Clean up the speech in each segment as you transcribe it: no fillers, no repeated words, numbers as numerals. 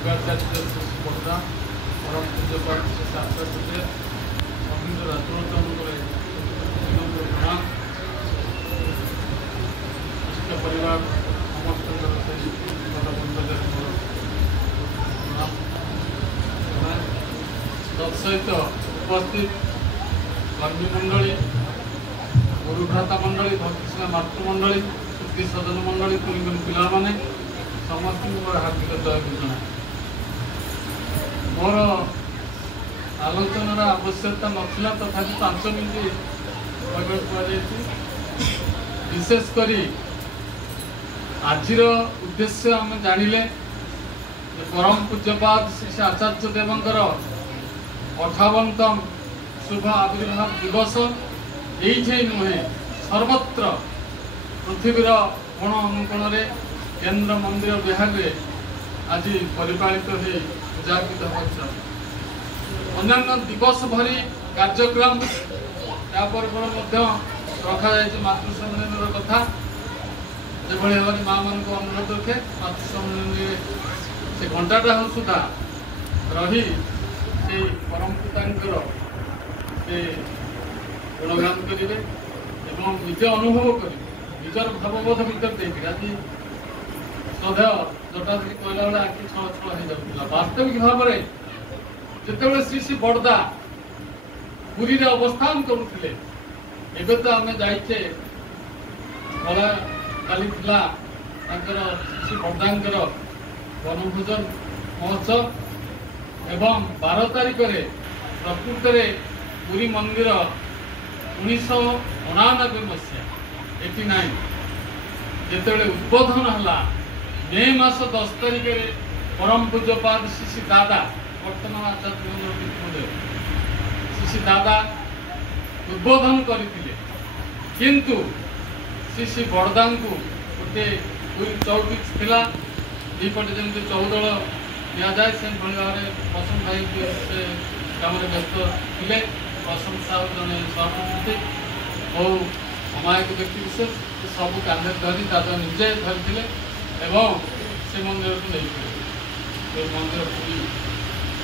योगाचार्य पड़ा परम पूज्यपाठ आचार्य रवींद्र राजवर्धन प्रणाम इष्ट परिवार समस्त तत्सहित उपस्थित कर्मी मंडली गुरुभ्राता मंडली भक्तिस्ना मातृमंडली श्रुति सदन मंडली कुणी पिला माने समस्त मोर हार्दिक जय घोषणा। मोर आलोचनार आवश्यकता नथिला तथापि 5 मिनिट कहु विशेषकर आजिर उद्देश्य आम जानिले परम पूज्यपाद श्री आचार्य देवंकर 58तम शुभ आविर्भाव दिवस ये नुहे सर्वत्र पृथ्वीर कोण अनुकोण केन्द्र मंदिर विभाग आज परिपालित हो पूजापित अन्य दिवस भरी कार्यक्रम यापर रखा जाए मातृ सम्मेलन कथा जो भाव माँ मान को अनुरोध रखे मातृ सम्मेलन से घंटाटा हो सुधा रही से परम पिता से गुणगान करेंगे निजे अनुभव कर निजर भावबोध भर देखिए आज श्रद्धा जटाधरी कहला बेला आखि छल छल हो जाता वास्तविक भाव में जिते श्री श्री बड़दा पुरी अवस्थान करुले एवं तो आम जाइचे गला काली श्री बड़दांकर वनभोजन महोत्सव एवं 12 तारिख प्रकृत में पुरी मंदिर 1989 मसीहा 89 जिते उद्बोधन है मे मास 10 तारिख परम पूज्यपाद श्री दादा वर्तमान आचार्य श्री दादा उद्बोधन करते किंतु श्री बड़दा को गोटे चौकिच था दीपटे जमी चौदल दि जाए से भाव में प्रसन्न भाई से कम व्यस्त थे प्रशंसा जड़े सभापति और अमायक व्यक्ति विशेष सब कांधे धरी दादा निजे धरी से मंदिर को नहीं मंदिर पूरी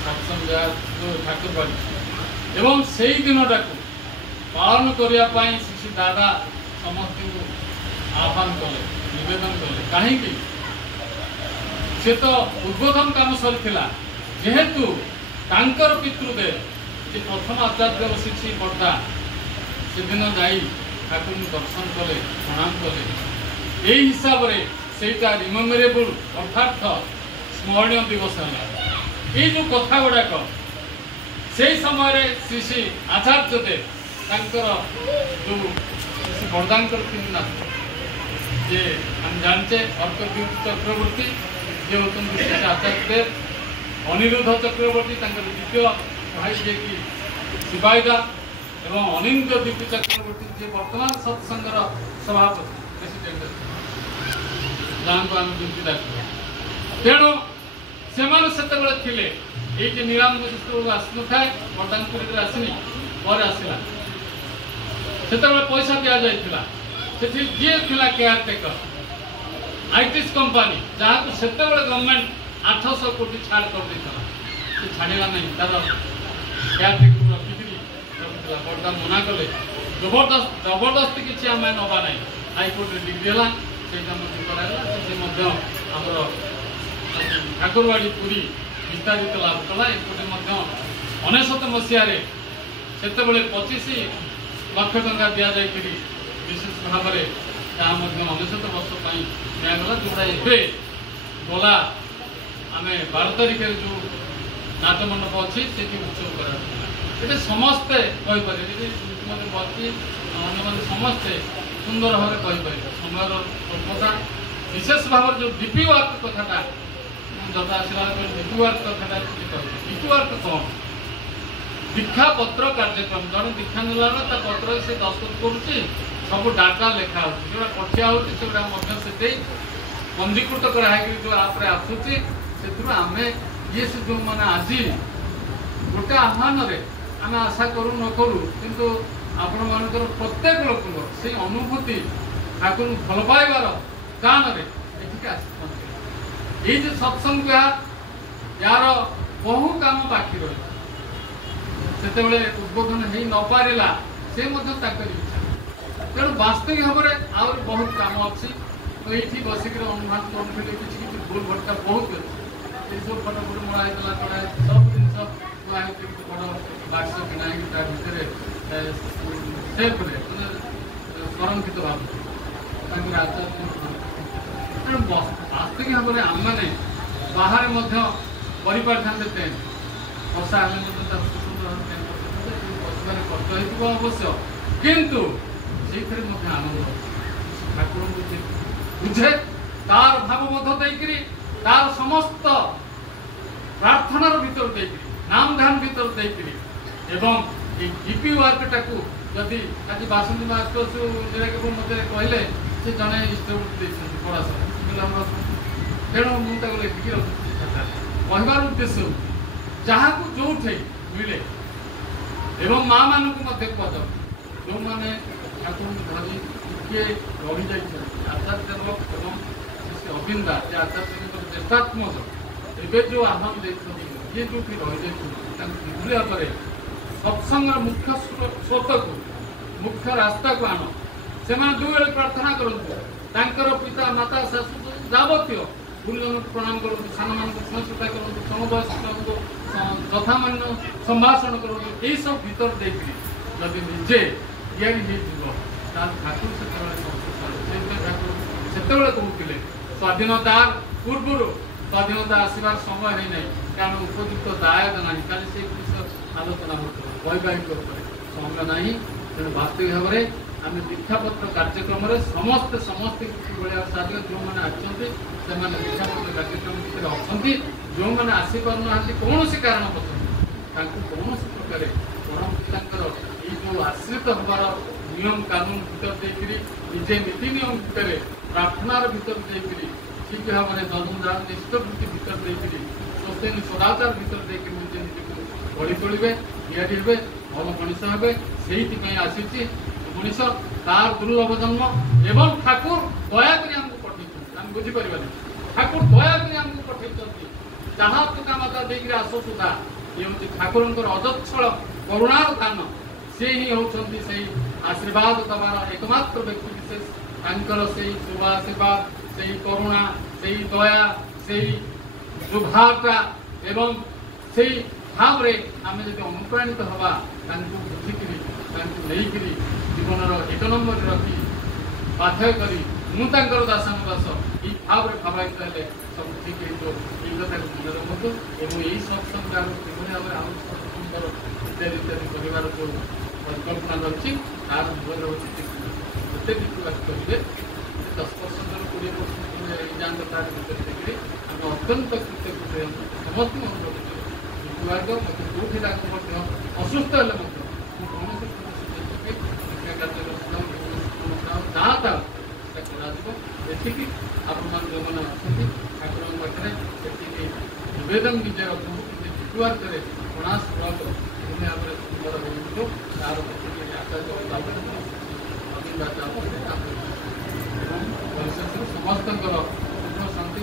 सत्संग जो ठाकुरबाड़ी एवं से ही दिनटा को पालन करने श्री दादा समस्त को आह्वान कले नवेदन कले कहीं से तो उद्बोधन काम सरीला जेहेतु तांकर पितृदेव जे प्रथम आचार्य श्री बड़दा से दिन जाई ठाकुर दर्शन कले प्रणाम कले यही हिसाब से सेटा रिमेमोरेबल अर्थात स्मरणीय दिवस है ये जो कथा गुड़ाक से समय श्री श्री आचार्य देव जो श्री बड़दांकर तीन ना जे हम जानचे अर्कद्युत चक्रवर्ती जे होती श्री आचार्य देव अनिरुद्ध चक्रवर्ती द्वितीय भाई जे कि शिवाईदा एवं अनिंद्य दीपी चक्रवर्ती जे वर्तमान सत्संगर सभापति प्रेसिडेंट जहाँ को आम दुर्ति डाक तेणु से ये निराम आसन था बड़दांपुर आसनी पर आसला से पैसा दि जाता से जी था केयर टेकर आईटीएस कंपनी जहाँ को से गवर्नमेंट 800 कोटी छाड़ कर से छाड़ा नहीं तार केयर टेकर रखी बड़दा मना कले जबरदस्ती किसी आम नवा ना हाईकोर्ट डिग्री है से ठाकुरबाड़ी पूरी विस्तारित लाभ कला एपटे 19 मसीह से 25 लाख टंका दि जाए विशेष भाव में 19 वर्ष दिगला जोड़ा ए गला आम 12 तारिख जो नाट मंडप अच्छी से उत्सव कर समस्ते बच्ची अन्य समस्ते सुंदर भाव कहीपर समय स्वल्पता विशेष भाव जो डीपी वर्क कथा जता आसला डीपी वर्क कथा डीपी वर्क कौन दीक्षा पत्र कार्यक्रम जन दीक्षा नेला पत्र से दस्तखत करुच्ची सब डाटा लेखा होगा कठिया होगा पंजीकृत कराई जो आपरे आसूची से आम ये से जो मैंने आज गोटे आह्वान आम आशा करूँ न करूँ किंतु आपण मानकर प्रत्येक लोक से अनुभूति ठाकुर भल पाइबार कान ये सत्संग विहार यार बहु काम बाकी रही से उद्बोधन हो न पारा से इच्छा तेणु वास्तविक भाव में आहुरी बहुत काम अच्छी तो ये बसिक अनुमान करूँ किसी भूल भटका बहुत अच्छी सब फटो फटो मड़ा चढ़ा सब जिन बड़ बाक्स किना भितर संरक्षित भाव तेणु वास्तविक भाव में आम मैंने बाहर करता वर्षा हेल्ले खर्च हो अवश्य किंतु से आनंद ठाकुर बुझे तार भाव तार समस्त प्रार्थनार भीतर नाम ध्यान भीतर एवं डीपी वर्क टाकू जदि आज बासंती मास्टर मत कहले से जड़े इष्टवृत्ति पड़ाश तेणु मुझे लिखिकी रखी कहबार उद्देश्य जहाँ को जो मिले एवं माँ मानू पद जो मैंने ठाकुर धरी टे रही जाइए आचार्य अविंदा आचार्य चेष्टात्मक एवं जो आह्वान देखते ये जो रही जाइए भाव में सत्संग मुख्य स्रोत को मुख्य रास्ता को आण से जो प्रार्थना करूँ पिता माता शाशु जावतीय गुरुजन प्रणाम करूँ सान मान सहश्रता करूँ समवयस्क यथामान्य संभाषण करूँ यही सब भीतर देखिए जदि निजे या ठाकुर से ठाकुर से कहते स्वाधीनता पूर्व स्वाधीनता आसबार समय है नहीं कारण उपयुक्त दायक ना खाली से आलोचना वैवाहिक समय ना तेणु वास्तविक भाव में आम दीक्षापत्र कार्यक्रम समस्ते समस्ते किसी भाया साध्य जो मैंने आसते दीक्षापत्र कार्यक्रम अच्छा जो मैंने आसीपार कौन कारण पसंद कौन प्रकार परम पिता ये जो आश्रित हबार नियम कानून भीतर देकरी निजे नीति नियम भितर प्रार्थनार भीतर देकरी ठीक भाव में जन्मदान निष्ठवृत्ति भीतर देकरी स्वस्ति सदाचार भीतर देकर निजे निजी बढ़ी तोड़े या भल मनीष हे से आसी मनीष तार दुर्लभ जन्म एवं ठाकुर दयाकोरी आमको पठे बुझीपर ठाकुर दयाकोरी आमको पठे जहाँ पिता माता देकर आस सुधा ये हूँ ठाकुर अजच्छल करुणार दान से ही होती से आशीर्वाद दबार एकमात्र व्यक्ति विशेष से शुभ आशीर्वाद से करुणा से दया से दुर्भावटा एवं से भाव में आम जब अनुप्राणित हवा बुझिकी नहीं जीवन एक नंबर रखी बाध्य करी मुझे दासानुदास ये भाव में भावायित है सब ठीक है कथा मन रखु और यही सत्संग भाव में सुंदर इत्यादि इत्यादि कर जो परिकल्पना रही तार मूल रही गोटे विश्वास करेंगे 10% 20% जान तार भर देखिए आम अत्यंत कृतज्ञ समस्त अनुरोध विभाग मत कौटी असुस्थ है कौन जहाँ था एतिक आप जो मैंने अच्छा ठाकुर पाखे नवेदन निजे रखु विश्वास कणास ब्लक भाव में सुंदर हो तार आचार्य समस्त शांति